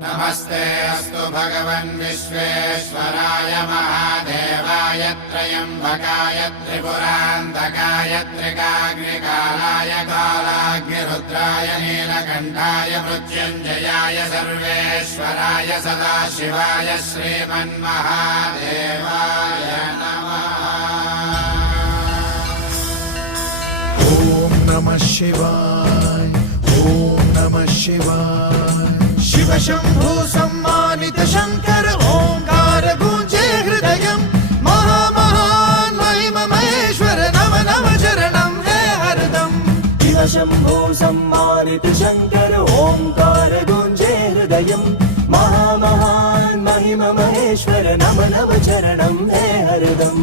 नमस्ते अस्तु भगवन् विश्वेश्वराय महादेवाय त्र्यम्बकाय त्रिपुरान्तकाय त्रिकाग्निकालाय कालाग्निरुद्राय नीलकण्ठाय मृत्युञ्जयाय सर्वेश्वराय सदाशिवाय श्रीमन्महादेवाय नमः। ॐ नमः शिवाय ॐ नमः शिवाय। शिव शंभु सम्मानित शंकर ओंकार गूंजे हृदयम् महामहान् महिम महेश्वर नव नव चरणं हे हरदम्। शिव शंभो सम्मानित शंकर ओंकार गुंजे हृदयम् महामहान् महिम महेश्वर नम नव चरणं हे हरदम्।